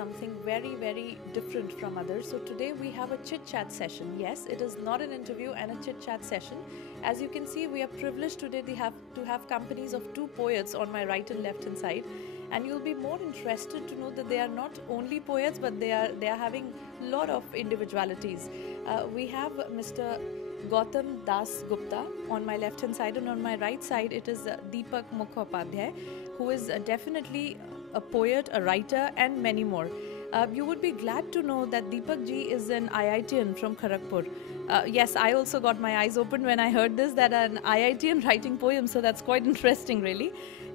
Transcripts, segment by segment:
something very, very different from others. So today we have a chit-chat session. Yes, it is not an interview and a chit-chat session. As you can see, we are privileged today to have companies of two poets on my right and left hand side. And you'll be more interested to know that they are not only poets, but they are having a lot of individualities. We have Mr. Gautam Das Gupta on my left hand side, and on my right side it is Dipak Mukhopadhyay, who is definitely a poet, a writer, and many more. You would be glad to know that Dipak ji is an IITian from Kharagpur. Yes, I also got my eyes open when I heard this, that an IITian writing poems, so that's quite interesting really.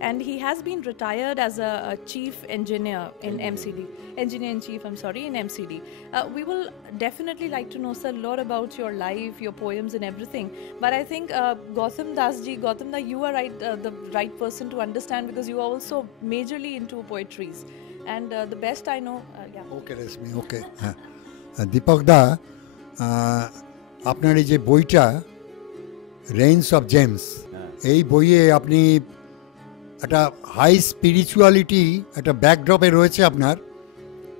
And he has been retired as a chief engineer in MCD. Engineer-in-chief, I'm sorry, in MCD. We will definitely like to know, sir, a lot about your life, your poems and everything. But I think Gautam Das ji, Gautam da, you are the right person to understand, because you are also majorly into poetries. And the best I know, yeah. Okay, Resmi, okay. Dipak da, আপনার এই যে বইটা range of James, এই বইয়ে আপনি একটা high spirituality একটা ব্যাকড্রপে রয়েছে আপনার।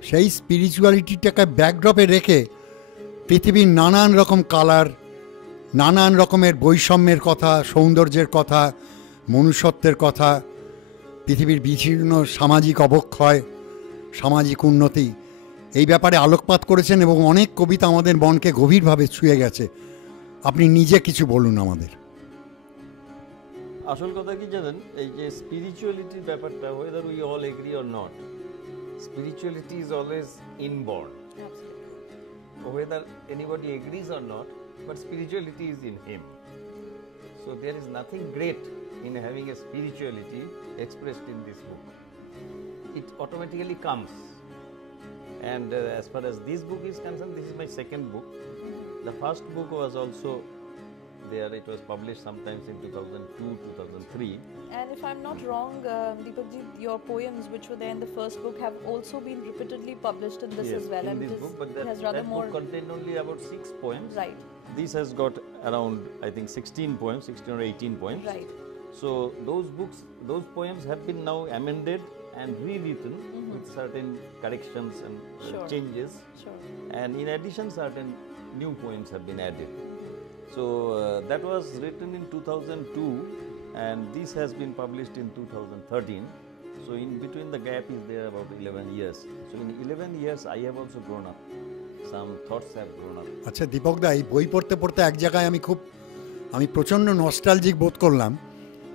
সেই স্পিরিচুয়ালিটিটাকে ব্যাকড্রপে রেখে পৃথিবীর নানান রকম কালার, নানান রকমের বৈষম্যের কথা, সৌন্দর্যের কথা, মনুষ্যত্বের কথা, পৃথিবীর বিভিন্ন সামাজিক অবক্ষয়, সামাজিক উন্নতি, এই ব্যাপারে আলোকপাত করেছেন এবং অনেক কবিতা আমাদের মনকে গভীরভাবে ছুঁয়ে গেছে। আপনি নিজে কিছু বলুন আমাদের। আসল কথা কি জানেন, এই যে স্পিরিচুয়ালিটির ব্যাপারটা, whether we all agree or not, spirituality is always inborn. Whether anybody agrees or not, but spirituality is in him. So there is nothing great in having a spirituality expressed in this book. It automatically comes. And as far as this book is concerned, this is my second book. The first book was also there. It was published sometimes in 2002, 2003. And if I'm not wrong, Dipak ji, your poems which were there in the first book have also been repeatedly published in this, yes, as well. In and this book, but that more book contained only about 6 poems. Right. This has got around, I think, 16 poems, 16 or 18 poems. Right. So those poems have been now amended and rewritten with certain corrections and changes. Sure. And in addition, certain new poems have been added. So that was written in 2002, and this has been published in 2013. So in between the gap is there about 11 years. So in 11 years I have also grown up. Some thoughts have grown up. আচ্ছা দীপক দা, এই বই পড়তে পড়তে এক জায়গায় আমি প্রচণ্ড nostalgic বোধ করলাম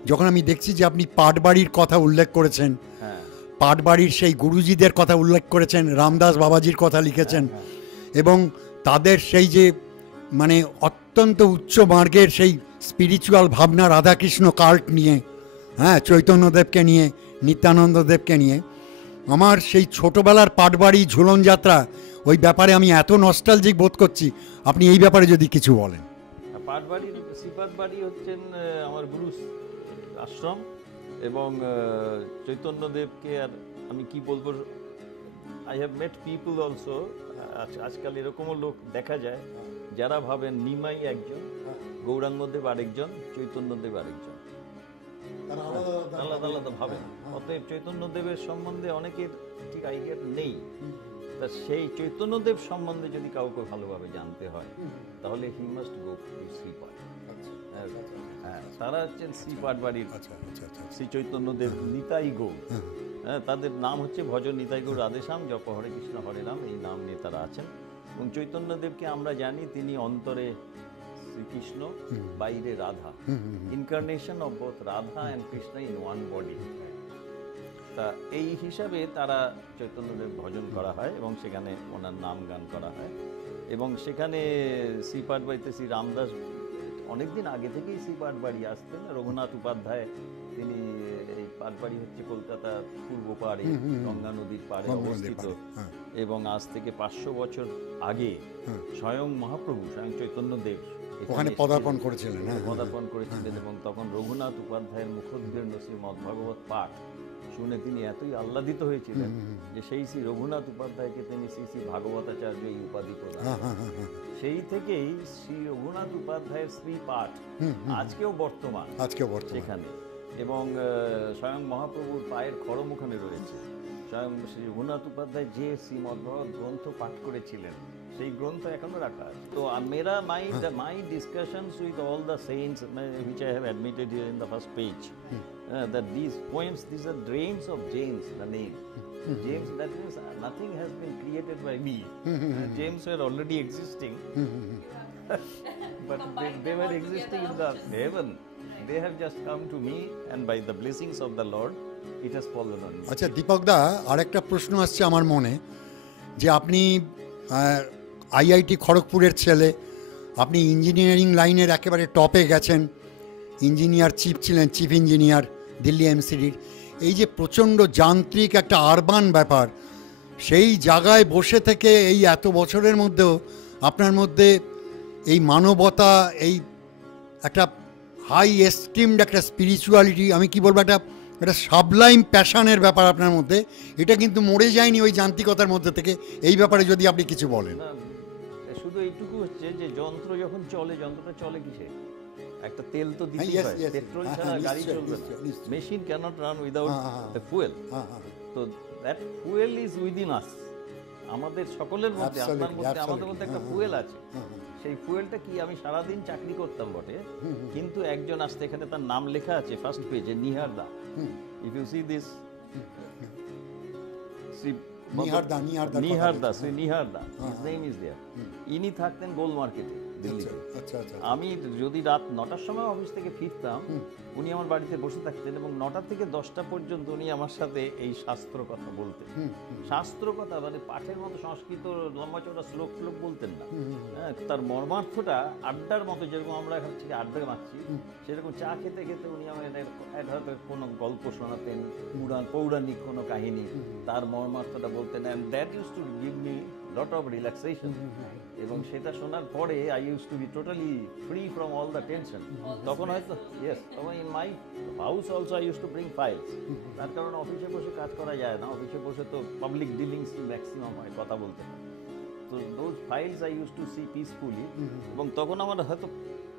যখন আমি দেখছি যে আপনি পাটবাড়ির কথা উল্লেখ করেছেন। পাটবাড়ির সেই গুরুজিদের কথা উল্লেখ করেছেন, রামদাস বাবাজির কথা লিখেছেন, এবং তাদের সেই যে মানে অত্যন্ত উচ্চ মার্গের সেই স্পিরিচুয়াল ভাবনা, রাধাকৃষ্ণ কাল্ট নিয়ে, চৈতন্যদেবকে নিয়ে, নিত্যানন্দদেবকে নিয়ে। আমার সেই ছোটোবেলার পাটবাড়ি ঝুলন যাত্রা, ওই ব্যাপারে আমি এত নস্টালজিক বোধ করছি, আপনি এই ব্যাপারে যদি কিছু বলেন। পাটবাড়ির শ্রীপাটবাড়ি হচ্ছেন আমার গুরু আশ্রম, এবং চৈতন্যদেবকে আর আমি কি বলবো, I have mate people also. আজকাল এরকমও লোক দেখা যায় যারা ভাবেন নিমাই একজন, গৌরাঙ্গদেব আরেকজন, চৈতন্যদেব আরেকজন, আলাদা আলাদা ভাবেন। অতএব চৈতন্যদেবের সম্বন্ধে অনেকের ঠিক আইডিয়া নেই। তা সেই চৈতন্যদেব সম্বন্ধে যদি কাউকে ভালোভাবে জানতে হয়, তাহলে হি মাস্ট গো টু শ্রীপাট। তারা হচ্ছেন শ্রীপাট বাড়ির শ্রী চৈতন্যদেব নিতাই গৌর। তাদের নাম হচ্ছে ভজন নিতাই গৌর রাধেশ্যাম জপ হরে কৃষ্ণ হরে রাম, এই নাম নিয়ে তারা আছেন। এবং চৈতন্যদেবকে আমরা জানি তিনি অন্তরে শ্রীকৃষ্ণ, বাইরে Radha, incarnation of both Radha and Krishna in one body. তা এই হিসাবে তারা চৈতন্যদেব ভজন করা হয় এবং সেখানে ওনার নাম গান করা হয়। এবং সেখানে শ্রীপাট বাড়িতে শ্রী রামদাস অনেকদিন আগে থেকেই শ্রীপাট বাড়ি আসতেন। রঘুনাথ উপাধ্যায়, তিনি এই পাটবাড়ি হচ্ছে কলকাতার পূর্ব পাড়ে, গঙ্গা নদীর পাড়ে অবস্থিত, এবং আজ থেকে 500 বছর আগে স্বয়ং মহাপ্রভু, স্বয়ং চৈতন্যদেব ওখানে পদার্পণ করেছিলেন। এবং তখন রঘুনাথ উপাধ্যায়ের মুখোদ্গীর্ণ শ্রীমদ্ভাগবত পাঠ শুনে তিনি এতই আহ্লাদিত হয়েছিলেন যে সেই শ্রী রঘুনাথ উপাধ্যায়কে তিনি শ্রী শ্রী ভাগবতাচার্য এই উপাধি প্রদান। সেই থেকেই শ্রী রঘুনাথ উপাধ্যায়ের শ্রী পাঠ আজকেও বর্তমান সেখানে, এবং স্বয়ং মহাপ্রভুর পায়ের খড়ম ওখানে রয়েছে। স্বয়ং শ্রী রঘুনাথ উপাধ্যায় যে শ্রীমদ্ভগবত গ্রন্থ পাঠ করেছিলেন সেই গ্রন্থ এখনো রাখা আছে। তো মেরা my discussions with all the saints which I have admitted here in the first page, that these poems, these are drains of James, the name. James, that means nothing has been created by me. James were already existing, but they were existing in the heaven. They have just come to me, and by the blessings of the Lord, it has fallen on me. আচ্ছা দীপক দা, আরেকটা প্রশ্ন আসছে আমার মনে, যে আপনি IIT খড়গপুরের ছেলে, আপনি ইঞ্জিনিয়ারিং লাইনের একেবারে টপে গেছেন, ইঞ্জিনিয়ার চিফ ছিলেন, চিফ ইঞ্জিনিয়ার দিল্লি এমসিডির। এই যে প্রচণ্ড যান্ত্রিক একটা আরবান ব্যাপার, সেই জায়গায় বসে থেকে এই এত বছরের মধ্যেও আপনার মধ্যে এই মানবতা, এই একটা হাই এস্টিমড একটা স্পিরিচুয়ালিটি, আমি কি বলবো, একটা সাবলাইম প্যাশনের ব্যাপার আপনার মধ্যে, এটা কিন্তু মরে যায়নি ওই যান্ত্রিকতার মধ্যে থেকে। এই ব্যাপারে যদি আপনি কিছু বলেন। শুধু এইটুকু হচ্ছে যে যন্ত্র যখন চলে, যন্ত্রটা চলে কিসে? একটা তেল তো দিতেই হয়, পেট্রোল ছাড়া গাড়ি চলবে না। Machine cannot run without the fuel. তো that fuel is within us, আমাদের সকলের মধ্যে, আপনার মধ্যে, আমাদের মধ্যে একটা ফুয়েল আছে। সেই ফুয়েলটা কি? আমি সারাদিন চাকরি করতাম বটে, কিন্তু একজন আসতে, এখানে তার নাম লেখা আছে ফার্স্ট পেজে, নিহার দা। If you see this, Nihar দা, শ্রী নিহার দা, হিজ নেম ইজ দেয়ার। ইনি থাকতেন গোল মার্কেটে দিল্লিতে। আমি যদি রাত 9টার সময় অফিস থেকে ফিরতাম, উনি আমার বাড়িতে বসে থাকতেন এবং 9টা থেকে 10টা পর্যন্ত উনি আমার সাথে এই শাস্ত্র কথা বলতেন। শাস্ত্র কথা মানে পাঠের মতো সংস্কৃত লম্বা চওড়া শ্লোক বলতেন না। তার মর্মার্থটা আড্ডার মতো, যেরকম আমরা এখন থেকে আড্ডা মারছি, সেরকম চা খেতে খেতে উনি আমার কোনো গল্প শোনাতেন, পৌরাণিক কোনো কাহিনী, তার মর্মার্থটা বলতেন। And that use to give me lot of relaxation. এবং সেটা শোনার পরে I use two B totally free from all the tension. তখন হয়তো তখন in my house also I use to bring files. তার কারণ অফিসে বসে কাজ করা যায় না, অফিসে বসে তো পাবলিক ডিলিংস ম্যাক্সিমাম হয়, কথা বলতে হয়। তো those files I use to see peacefully. এবং তখন আমার হয়তো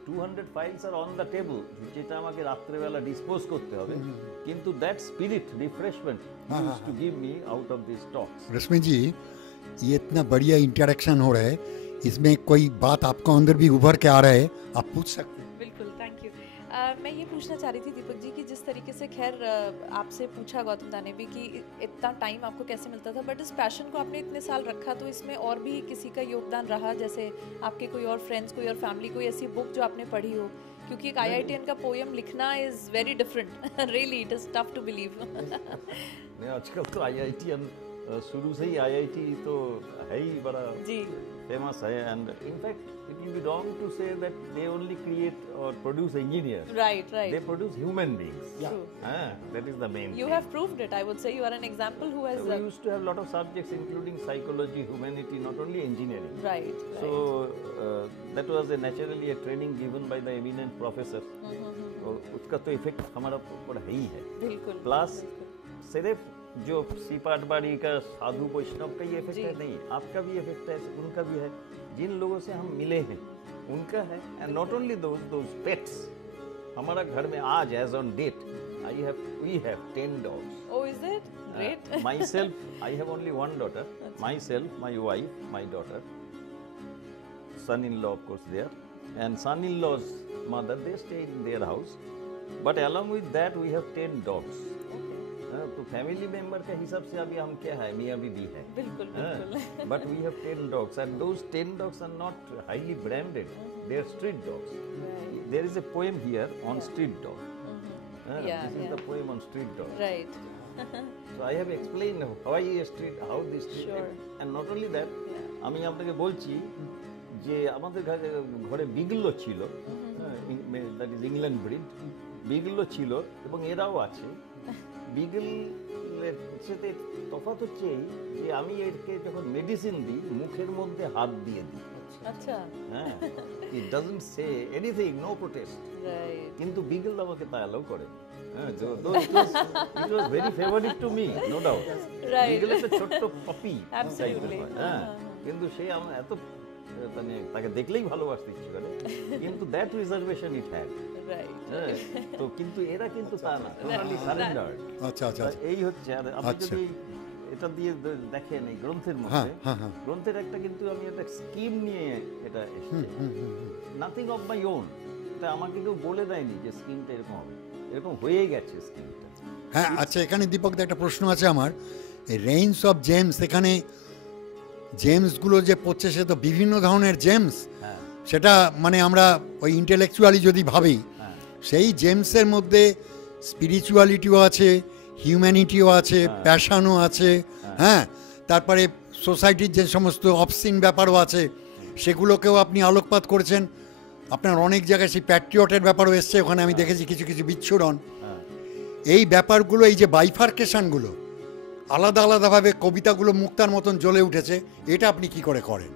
200 ফাইলস আর অন দ্য টেবল, যেটা আমাকে রাত্রেবেলা ডিসপোজ করতে হবে, কিন্তু that spirit refreshment use to give me out of this talks. Rashmi ji, ये इतना बढ़िया इंटरेक्शन हो रहा है, इसमें कोई बात आपको अंदर भी उभर के आ रहा है, आप पूछ सकते हैं। बिल्कुल, थैंक यू। मैं ये पूछना चाह रही थी दीपक जी कि जिस तरीके से, खैर आपसे पूछा गौतम दा ने भी कि इतना टाइम आपको कैसे मिलता था, बट इस पैशन को आपने इतने साल रखा, तो इसमें और भी किसी का योगदान रहा, जैसे आपके कोई और फ्रेंड्स, कोई और फैमिली, कोई ऐसी बुक जो आपने पढ़ी हो? क्योंकि एक आईआईटीएन का पोएम लिखना is very different, really it is tough to believe. आजकल तो आईआईटीएन शुरू से ही आईआईटी तो है ही बड़ा फेमस है। And in fact it will be wrong to say that they only create और produce engineers, right, they produce human beings. That is the main you have proved it, I would say you are an example who has we used to have a lot of subjects including psychology, humanity, not only engineering, right. So that was naturally a training given by the eminent professor, और उसका तो effect हमारा ऊपर है ही है। बिल्कुल। Plus सिर्फ जो सीपाट बाड़ी का साधु वैष्णव का ही इफेक्ट है, नहीं, आपका भी इफेक्ट है, उनका भी है, जिन लोगों से हम मिले हैं उनका है। And not only those pets, हमारा घर में आज as on date we have 10 dogs. Oh, is it? Great. Myself, I have only one daughter. Myself, my wife, my daughter, son-in-law of course there, and son-in-law's mother, they stay in their house. But along with that we have 10 dogs. तो family member के हिसाब से अभी हम क्या है, मियाँ बीबी है। बिल्कुल, बिल्कुल। But we have 10 dogs, and those 10 dogs are not highly branded. They are street dogs. Right. There is a poem here on street dog. Yeah, this is the poem on street dog. Right. So I have explained how this street, Sure. and not only that, আমি আপনাকে বলছি যে আমাদের ঘরে বিগলো ছিল, that is England breed, বিগলো ছিল এবং এরাও আছে। বিগলের সাথে তফাৎ হচ্ছে যে আমি একে যখন মেডিসিন দিই মুখের মধ্যে হাত দিয়ে দিই। আচ্ছা। হ্যাঁ, it doesn't say anything, no protest. Right. কিন্তু বিগল আমাকে তা অ্যালাউ করে। হ্যাঁ, it was very favourite to me, no doubt. Beagle একটা ছোট্ট পপি টাইপের হয়, হ্যাঁ, কিন্তু সে আমার এত মানে তাকে দেখলেই ভালোবাসতে ইচ্ছে করে, কিন্তু দ্যাট রিজার্ভেশন ইট হ্যাড। তো কিন্তু এরা কিন্তু তা না, টোটালি সারেন্ডার। আচ্ছা আচ্ছা, এই হচ্ছে। আর আপনি যদি এটা দিয়ে দেখেন এই গ্রন্থের মধ্যে, গ্রন্থের একটা কিন্তু আমি একটা স্কিম নিয়ে এটা এসেছে, নাথিং অফ মাই ওন। এটা আমাকে কেউ বলে দেয়নি যে স্কিমটা এরকম হবে, এরকম হয়ে গেছে স্কিমটা। হ্যাঁ, আচ্ছা, এখানে দীপক একটা প্রশ্ন আছে আমার। এই রেইনস অফ জেমস, এখানে জেমসগুলো যে পড়ছে সে তো বিভিন্ন ধরনের জেমস, সেটা মানে আমরা ওই ইন্টেলেকচুয়ালি যদি ভাবি, সেই জেমসের মধ্যে স্পিরিচুয়ালিটিও আছে, হিউম্যানিটিও আছে, প্যাশনও আছে, হ্যাঁ, তারপরে সোসাইটির যে সমস্ত অবসিন ব্যাপারও আছে সেগুলোকেও আপনি আলোকপাত করেছেন। আপনার অনেক জায়গায় সেই প্যাট্রিয়টের ব্যাপারও এসছে, ওখানে আমি দেখেছি কিছু কিছু বিচ্ছুরণ। এই ব্যাপারগুলো, এই যে বাইফার্কেশনগুলো আলাদা আলাদাভাবে কবিতাগুলো মুক্তার মতন জ্বলে উঠেছে, এটা আপনি কি করে করেন?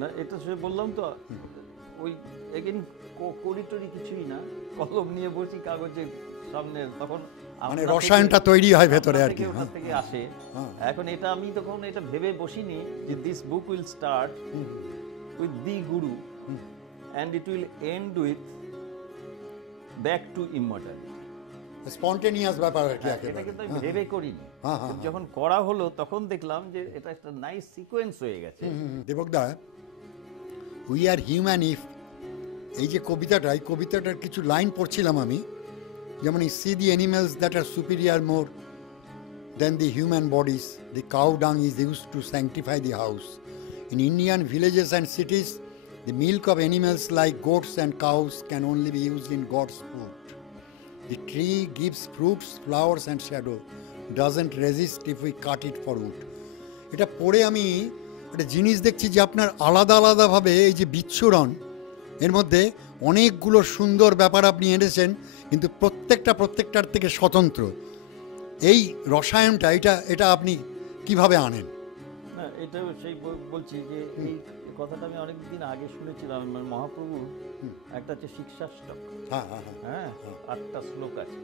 না, এটা সে বললাম তো, ওই এগেন করিটরি কিছুই না, কলম নিয়ে বসি কাগজের সামনে, তখন মানে রসায়নটা তৈরি হয় ভেতরে আর কি, ওটা থেকে আসে। এখন এটা আমি তখন এটা ভেবে বসিনি যে this book will start with the Guru and it will end with back to immortality. Spontaneous ব্যাপার আর কি, এটা কিন্তু আমি ভেবে করিনি, যখন করা হলো তখন দেখলাম যে এটা একটা নাইস সিকোয়েন্স হয়ে গেছে। দেবকদা, উই আর হিউম্যান ইফ, এই যে কবিতাটা, এই কবিতাটার কিছু লাইন পড়ছিলাম আমি, যেমন see the animals that are superior more than the human bodies, the cow dung is used to sanctify the house. In Indian villages and cities the milk of animals like goats and cows can only be used in God's food. The tree gives fruits, flowers and shadow, doesn't resist if we cut it for wood. এটা পড়ে আমি একটা জিনিস দেখছি যে আপনার আলাদা আলাদাভাবে এই যে বিচ্ছুরণ, এর মধ্যে অনেকগুলো সুন্দর ব্যাপার আপনি এনেছেন, কিন্তু প্রত্যেকটার থেকে স্বতন্ত্র। এই রসায়নটা এটা আপনি কিভাবে আনেন? না, এটা সেই বলছি যে এই কথাটা আমি অনেকদিন আগে শুনেছিলাম। মহাপ্রভুর একটা হচ্ছে শিক্ষাষ্টক, হ্যাঁ, 8টা শ্লোক আছে,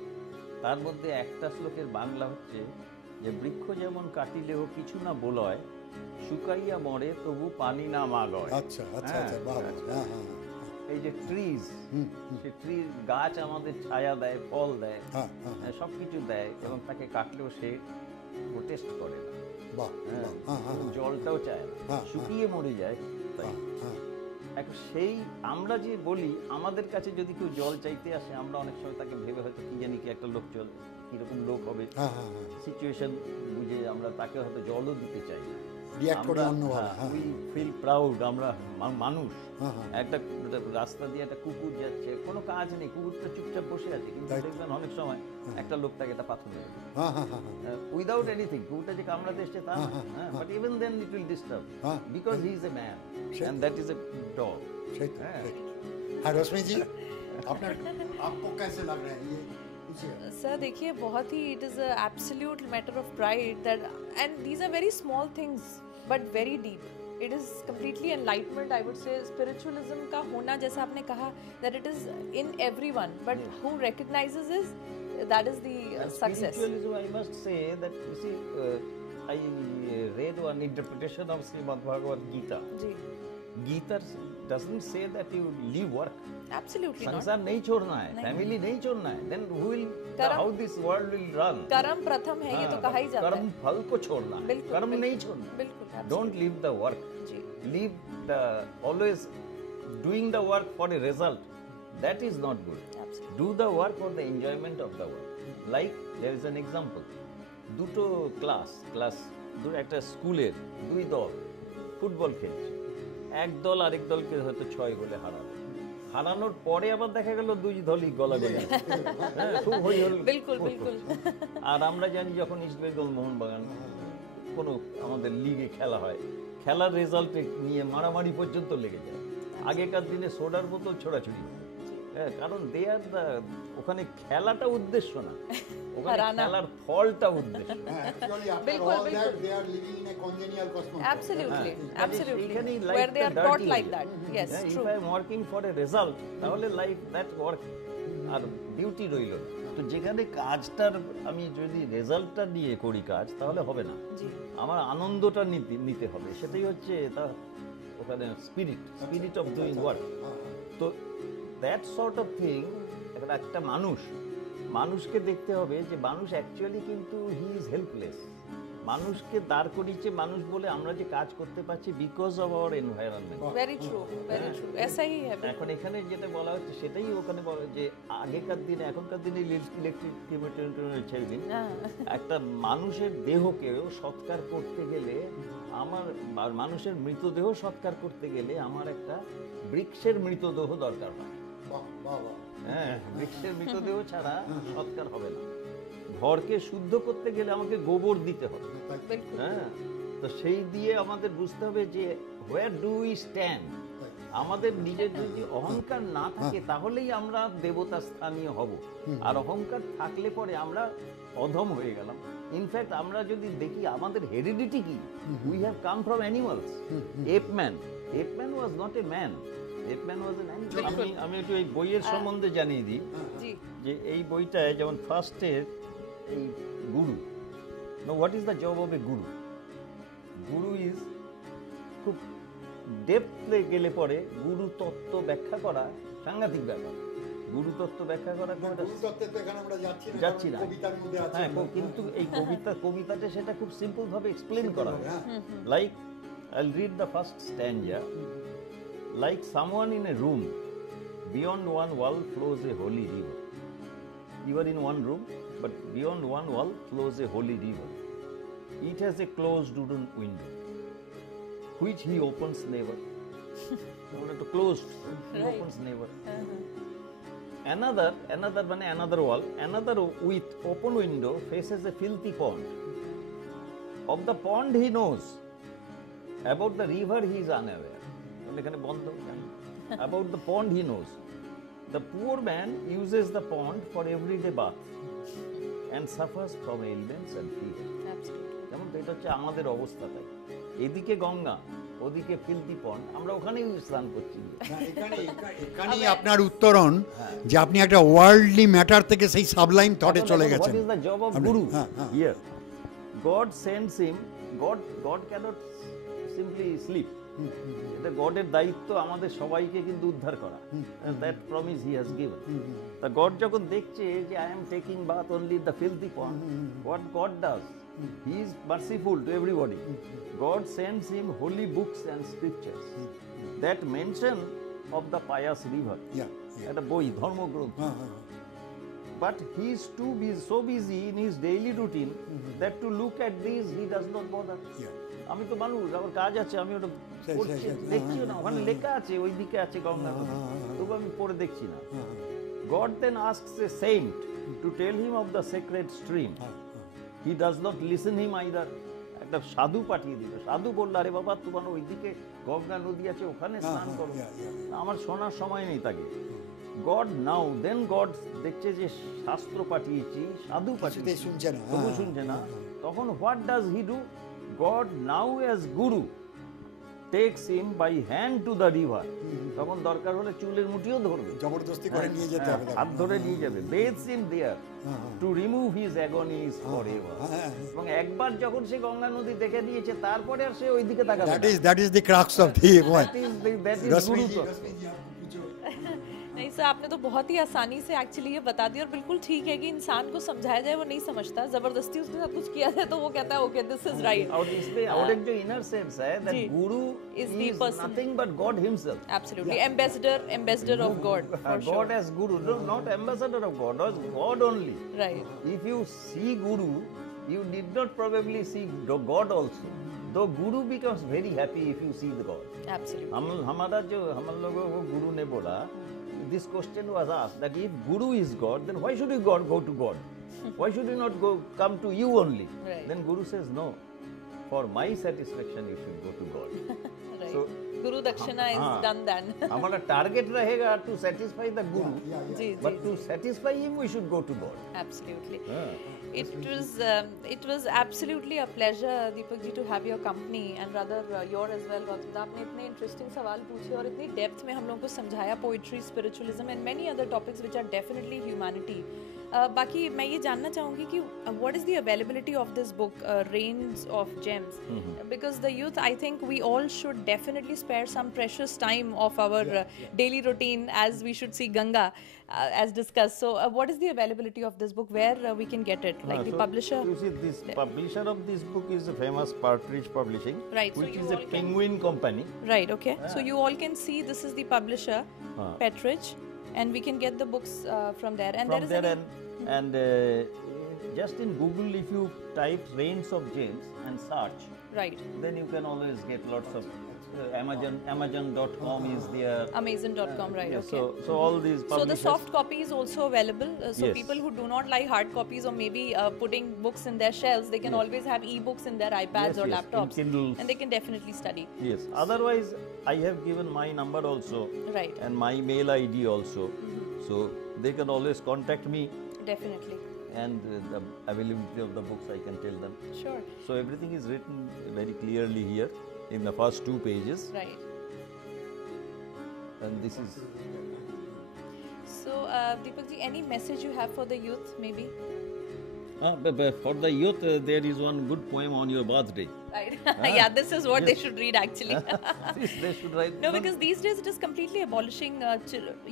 তার মধ্যে একটা শ্লোকের বাংলা হচ্ছে যে বৃক্ষ যেমন কাটিলেও কিছু না বলয়, শুকাইয়া মরে তবু পানি না মাগয়। আচ্ছা আচ্ছা আচ্ছা, এই যে ট্রিজ, সে ট্রিজ গাছ আমাদের ছায়া দেয়, ফল দেয়, সবকিছু দেয়, এবং তাকে কাটলেও সে প্রোটেস্ট করে না, জলটাও চায় না, শুকিয়ে মরে যায়। এখন সেই আমরা যে বলি, আমাদের কাছে যদি কেউ জল চাইতে আসে, আমরা অনেক সময় তাকে ভেবে হয়তো কি জানি কি একটা লোক, জল কিরকম লোক হবে, সিচুয়েশন বুঝে আমরা তাকে হয়তো জলও দিতে চাই না, উই ফিল প্রাউড। আমরা মানুষ, একটা রাস্তা দিয়ে একটা কুকুর যাচ্ছে, কোনো কাজ নেই, কুকুরটা চুপচাপ বসে আছে, কিন্তু দেখবেন অনেক সময় একটা লোক তাকে একটা পাথর দেবে উইদাউট এনিথিং, কুকুরটা যে কামড়াতে এসছে তা না, but even then it will disturb because he is a man and that is a dog. হ্যাঁ, रश्मि जी, आपको कैसे लग रहा है ये? सर देखिए, बहुत ही it is a absolute matter of pride that, and these are very small things but very deep. It is completely enlightenment, I would say. Spiritualism का होना, जैसा आपने कहा, that it is in everyone, but who recognises is, that is the success. Spiritualism, I must say that, you see, I read one interpretation of Srimad Bhagavad Gita. Gita doesn't say that you leave work. Absolutely not. संसार नहीं छोड़ना है, family नहीं छोड़ना है, then who will, how this world will run? कर्म प्रथम है, ये तो कहा ही जाता है. कर्म फल को छोड़ना है, कर्म नहीं छोड़ना. बिल्कुल. Don't leave the work. Leave the, always doing the work for a result. That is not good. Absolutely. Do the work for the enjoyment of the work. Like there is an example. দুটো class একটা স্কুলের দুই দল football খেলছে, এক দল আরেক দলকে হয়তো 6 গোলে হারানোর পরে আবার দেখা গেল দুই দলই গলাগলি, খুব হইহল। বিলকুল বিলকুল। আর আমরা জানি যখন ইস্ট বেঙ্গল মোহনবাগান কোনো আমাদের লিগে খেলা হয়, খেলার রেজাল্ট নিয়ে মারামারি পর্যন্ত লেগে যায়। আগেকার দিনে সোডার বোতল ছোড়াছুড়ি, কারণ দে আর ওখানে খেলাটা উদ্দেশ্য না, ওখানে খেলার ফলটা উদ্দেশ্য। তাহলে লাইফ দ্যাট ওয়ার্ক আর ডিউটি রইল। তো যেখানে কাজটার আমি যদি রেজাল্টটা নিয়ে করি কাজ, তাহলে হবে না, আমার আনন্দটা নিতে হবে। সেটাই হচ্ছে তা ওখানে স্পিরিট অফ ডুইং ওয়ার্ক। তো দ্যাট সর্ট অফ থিং, একটা মানুষকে দেখতে হবে যে মানুষ অ্যাকচুয়ালি কিন্তু হি ইজ হেল্পলেস, মানুষকে দাঁড় করিয়েছে মানুষ বলে আমরা যে কাজ করতে পারছি because of our environment. Very true, very true, ऐसा ही है। এখন এখানে যেটা বলা হচ্ছে সেটাই ওখানে বলা, যে আগেকার দিনে, এখনকার দিনে ইলেকট্রিক ছেড়ে দিন, একটা মানুষের দেহকেও সৎকার করতে গেলে আমার, মানুষের মৃতদেহ সৎকার করতে গেলে আমার একটা বৃক্ষের মৃতদেহ দরকার হয়। হ্যাঁ, বৃক্ষের মৃতদেহ ছাড়া সৎকার হবে না। ঘরকে শুদ্ধ করতে গেলে আমাকে গোবর দিতে হবে। হ্যাঁ, তো সেই দিয়ে আমাদের বুঝতে হবে যে হোয়ার ডু উই স্ট্যান্ড। আমাদের নিজের যদি অহংকার না থাকে তাহলেই আমরা দেবতা স্থানীয় হব, আর অহংকার থাকলে পরে আমরা অধম হয়ে গেলাম। ইনফ্যাক্ট আমরা যদি দেখি আমাদের হেরিডিটি কি, we have come from animals. Apeman was not a man, apeman was an animal. আমি একটু এই বইয়ের সম্বন্ধে জানিয়ে দিই যে এই বইটায় যেমন ফার্স্টের এই guru, what is the job of a guru? Guru is, খুব ডেপথে গেলে পরে গুরু তত্ত্ব ব্যাখ্যা করা সাংঘাতিক ব্যাপার। গুরু তত্ত্ব ব্যাখ্যা করা যাচ্ছি না, হ্যাঁ, কিন্তু এই কবিতাতে সেটা খুব সিম্পল ভাবে এক্সপ্লেন করা হয়। Like I'll read the first stanza. Like someone in a room, beyond one wall flows a holy river. You are in one room, but beyond one wall flows a holy river. It has a closed wooden window, which he opens never. Closed, he opens never. Another wall, another with open window faces a filthy pond. Of the pond he knows, about the river he is unaware. About the pond he knows. The poor man uses the pond for everyday bath and suffers from ailments and fever. যেমন এটা হচ্ছে আমাদের অবস্থাটাই, এদিকে গঙ্গা ওদিকে ফিল্থি পন্ড, আমরা ওখানেই স্নান করছি। এখানেই আপনার উত্তরণ যে আপনি একটা ওয়ার্ল্ডলি ম্যাটার থেকে সেই সাবলাইম থটে চলে গেছেন। What is the job of guru? Here, God sends him. God cannot simply sleep. এটা গডের দায়িত্ব আমাদের সবাইকে কিন্তু উদ্ধার করা। That promise he has given. তা গড যখন দেখছে যে I am taking bath only the filthy pond, what God does, he is merciful to everybody. God sends him holy books and scriptures that mention of the pious river. একটা বই, ধর্মগ্রন্থ। But he is so busy in his daily routine that to look at these he does not bother. আমি তো মানুষ, আমার কাজ আছে, আমি ওটা পড়ছি, দেখছি না, ওখানে লেখা আছে ওই দিকে আছে গঙ্গা নদী, তবু আমি পড়ে দেখছি না। God then asks a saint to tell him of the sacred stream. He does not listen him either. একটা সাধু পাঠিয়ে দিল, সাধু বলল আরে বাবা তোমার ওইদিকে গঙ্গা নদী আছে, ওখানে স্নান করো। আমার শোনার সময় নেই তাকে। God now, then God দেখছে যে শাস্ত্র পাঠিয়েছি, সাধু পাঠিয়েছি, তবু শুনছে না। তখন what does he do? God now as guru takes him by hand to the river. তখন দরকার হলে চুলের মুঠিও ধরবে, জবরদস্তি করে নিয়ে যেতে হবে, হাত ধরে নিয়ে যাবে, bathes him there to remove his agonies forever. এবং একবার যখন সে গঙ্গা নদী দেখে নিয়েছে তারপরে আর সে ওইদিকে তাকাবে না। That is the crux of the point. That is guru. नहीं सर, आपने तो बहुत ही आसानी से एक्चुअली ये बता दिया, और बिल्कुल ठीक है कि इंसान को समझाया जाए वो नहीं समझता, जबरदस्ती उसके साथ कुछ किया जाए तो वो कहता है ओके दिस इज राइट। और इसमें और एक जो इनर सेंस है that Guru is the person, nothing but God himself. Absolutely, ambassador of God, for sure. God as guru, no, not ambassador of God, as God only. Right. If you see guru, you did not probably see God also. Though guru becomes very happy if you see the God. Absolutely. हम लोगों को गुरु ने बोला, this question was asked that if guru is God, then why should you go to God? Why should you not come to you only? Right. Then guru says no, for my satisfaction you should go to God. Right. So Guru Dakshina is done then. हमारा target रहेगा to satisfy the guru, but to ji. satisfy him we should go to God. Absolutely. It was absolutely a pleasure, Dipak ji, to have your company, and rather your as well. आपने इतने interesting सवाल पूछे और इतनी depth में हम लोगों को समझाया poetry, spiritualism and many other topics which are definitely humanity. बाकी मैं ये जानना चाहूँगी कि what is the availability of this book, Rains of Gems? Because the youth, I think we all should definitely spare some precious time of our daily routine as we should see Ganga as discussed. So what is the availability of this book? Where we can get it? Like the So publisher? You see, this publisher of this book is a famous Partridge Publishing, Right, so which you is a all can- penguin company. Right, okay. So you all can see this is the publisher, Petridge, and we can get the books from there. And From there is there any- and just in Google, if you type Rains of Gems and search, right. then you can always get lots of Amazon.com is there. Amazon.com, right, okay. So all these So the publishers. soft copy is also available. So Yes. people who do not like hard copies or maybe putting books in their shelves, they can always have e-books in their iPads Yes, or yes, in laptops, Kindles. and they can definitely study. Yes. Otherwise, I have given my number also Right. and my mail ID also. So they can always contact me, Definitely. and the availability of the books I can tell them. Sure. So everything is written very clearly here in the first 2 pages, Right. and this is So Deepak ji, any message you have for the youth, maybe? but for the youth. There is one good poem on your birthday. Right. Yeah, this is what they should read actually. This they should write. No, because these days it is completely abolishing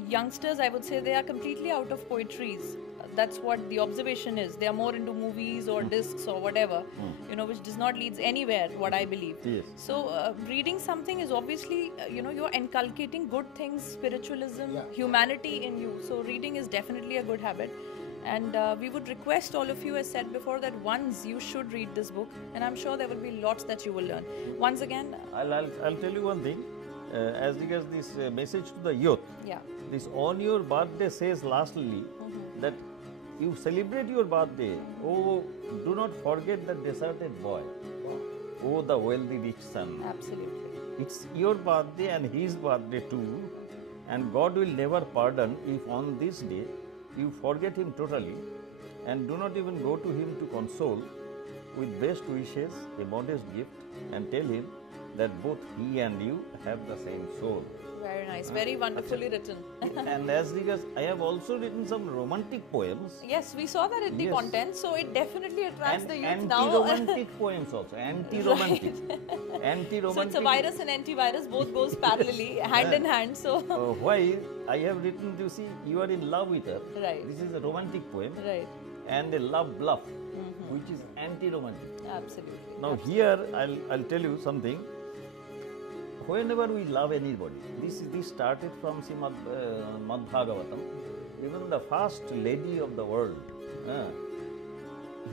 youngsters. I would say they are completely out of poetries. That's what the observation is. They are more into movies or discs or whatever, you know, which does not leads anywhere. What I believe. Yes. So reading something is obviously, you know, you're inculcating good things, spiritualism, humanity in you. So reading is definitely a good habit. And we would request all of you, as said before, that once you should read this book, and I'm sure there will be lots that you will learn. Once again, I'll tell you one thing. As regards this message to the youth, yeah, this on your birthday says lastly that you celebrate your birthday. Oh, do not forget the deserted boy. Oh, the wealthy rich son. absolutely. It's your birthday and his birthday too, and God will never pardon if on this day you forget him totally and do not even go to him to console with best wishes, a modest gift, and tell him that both he and you have the same soul. Very nice, very wonderfully written. And as regards, I have also written some romantic poems. Yes, we saw that in the Yes. content, so it definitely attracts And the youth now. anti-romantic poems also. Anti-romantic. Anti-romantic. So it's a virus and antivirus, both goes parallelly, hand in hand. So Why I have written, you see, you are in love with her. Right. This is a romantic poem. right, And a love bluff, which is anti-romantic. absolutely. Now here, I'll tell you something. Whenever we love anybody, this started from Srimad Bhagavatam. Even the first lady of the world,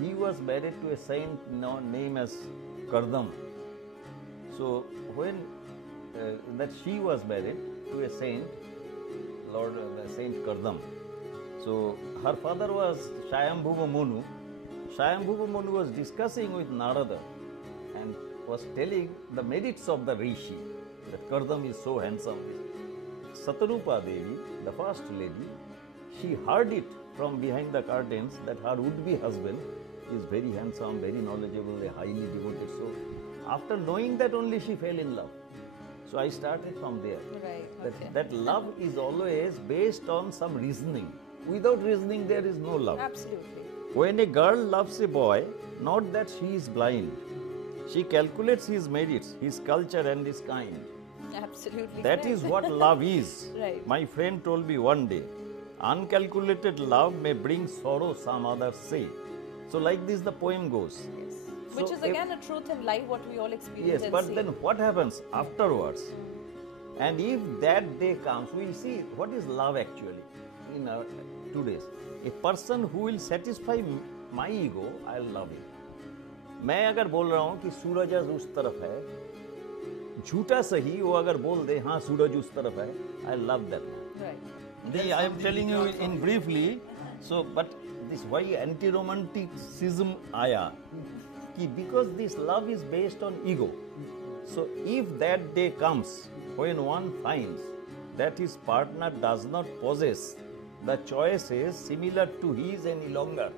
he was married to a saint named as Kardam. So when that she was married to a saint, the Saint Kardam. So her father was Swayambhuva Manu. Swayambhuva Manu was discussing with Narada and was telling the merits of the Rishi, that Kardam is so handsome. Satarupa Devi, the first lady, she heard it from behind the curtains that her would-be husband is very handsome, very knowledgeable, a highly devoted soul. After knowing that only she fell in love. So I started from there. Right, okay. That love is always based on some reasoning. Without reasoning, there is no love. Absolutely. When a girl loves a boy, not that she is blind, she calculates his merits, his culture, and his kind. Absolutely. That correct. is what love is. Right. My friend told me one day, uncalculated love may bring sorrow, some others say. So like this the poem goes. Yes. So Which is again a truth in life, what we all experience Yes, and but see. then what happens afterwards? And if that day comes, we see what is love actually in our 2 days. A person who will satisfy my ego, I'll love him. मैं अगर बोल रहा हूँ कि सूरज आज उस तरफ है, झूठा सही वो अगर बोल दे हाँ सूरज उस तरफ है, I love that man. Right. I am telling you in briefly. So, but this why anti-romanticism आया? कि because this love is based on ego. So, if that day comes when one finds that his partner does not possess the choices similar to his any longer,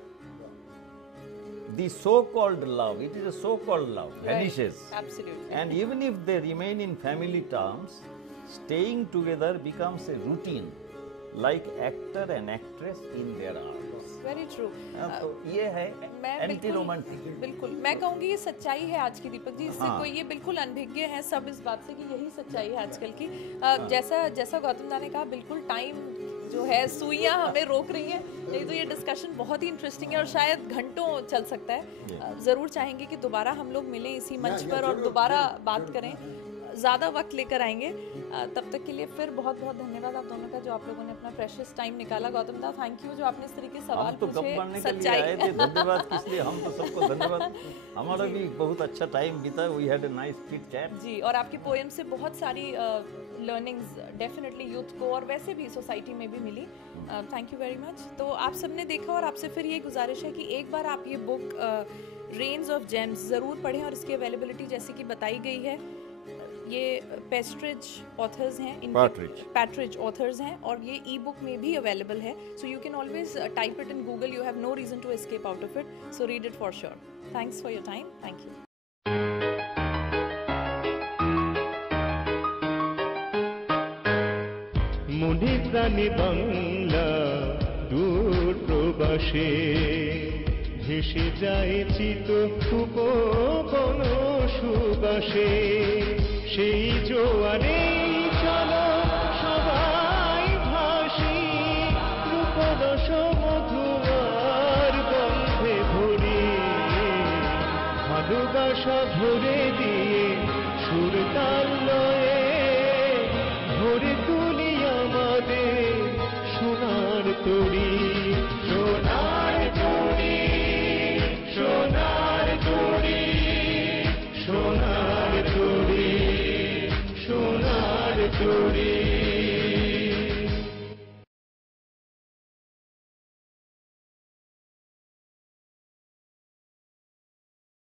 the so-called love, it is a so-called love, vanishes. Right. Absolutely. And even if they remain in family terms, staying together becomes a routine, like actor and actress in their arms. Very true. तो ये है मैं anti romantic. बिल्कुल मैं कहूँगी ये सच्चाई है आज की, दीपक जी, इससे कोई ये बिल्कुल अनभिज्ञ है सब इस बात से कि यही सच्चाई है आजकल की। जैसा गौतम दा ने कहा, बिल्कुल टाइम जो है सुइयां हमें रोक रही हैं, नहीं तो ये डिस्कशन बहुत ही इंटरेस्टिंग है और शायद घंटों चल सकता है। ज़रूर चाहेंगे कि दोबारा हम लोग मिलें इसी मंच पर और दोबारा बात करें, ज़्यादा वक्त लेकर आएंगे। तब तक के लिए फिर बहुत बहुत धन्यवाद आप दोनों का, जो आप लोगों ने अपना प्रेशियस टाइम निकाला। गौतम दा, थैंक यू जो आपने इस तरीके सवाल पूछे, सच्चाई। धन्यवाद किस लिए, हम तो सबको धन्यवाद। हमारा भी बहुत अच्छा टाइम बीता, we had a nice chit chat जी। और आपकी पोएम से बहुत सारी लर्निंग्स डेफिनेटली यूथ को और वैसे भी सोसाइटी में भी मिली। Thank you very much. तो आप सबने देखा और आपसे फिर ये गुजारिश है कि एक बार आप ये बुक रेन्स ऑफ जेम्स ज़रूर पढ़ें, और इसकी अवेलेबिलिटी जैसे कि बताई गई है, ये पैट्रिज ऑथर्स हैं, पैट्रिज ऑथर्स हैं, और ये ई बुक में भी अवेलेबल है। So you can always type it in Google, you have no reason to escape out of it, so read it for sure. Thanks for your time, thank you. মনে প্রাণে বাংলা দূর প্রবাসে ভেসে যায় চিত উপবন সুবাসে, সেই জোয়ারে চলো সবাই ভাসি, রূপরস মধুয়ার গন্ধে ভরে, ভালোবাসা ভরে দিয়ে সুর তাল লয়ে ভরে তুলি আমাদের সোনার তরি, সোনার তরি, সোনার তরি, সোনার তরি, সোনার তরি।